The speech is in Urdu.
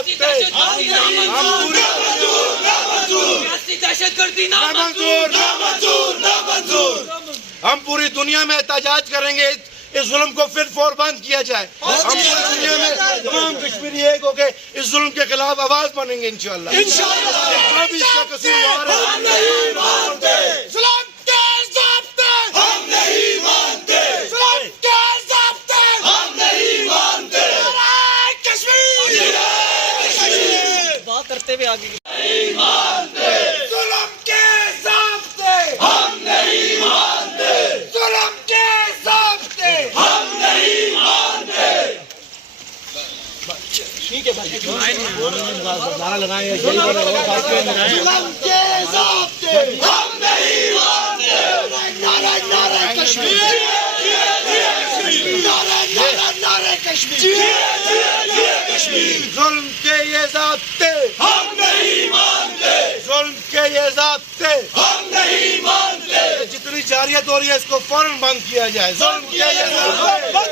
ضابطے ہم پوری دنیا میں احتجاج کریں گے اس ظلم کو پھر فور بند کیا جائے. ہم پوری دنیا میں تمام کشمیری ایک ہو کے اس ظلم کے خلاف آواز بنیں گے انشاءاللہ. جو بھی اس کا قصوروار ہے کرتے ہوئے آگے ظلم کے ضابطے ہم نہیں مانتے. ظلم کے ضابطے ہم نہیں مانتے. ٹھیک ہے بھائی نعرہ لگائیں. ظلم کے ضابطے ہم نہیں مانتے. نعرہ نعرہ کشمیر نعرہ کشمیر. ظلم کے یہ ضابطے ہم نہیں مانتے. ظلم کے یہ ضابطے ہم نہیں مانتے. جتنی جارحیت ہو رہی ہے اس کو فوراً بند کیا جائے. ظلم کے یہ ضابطے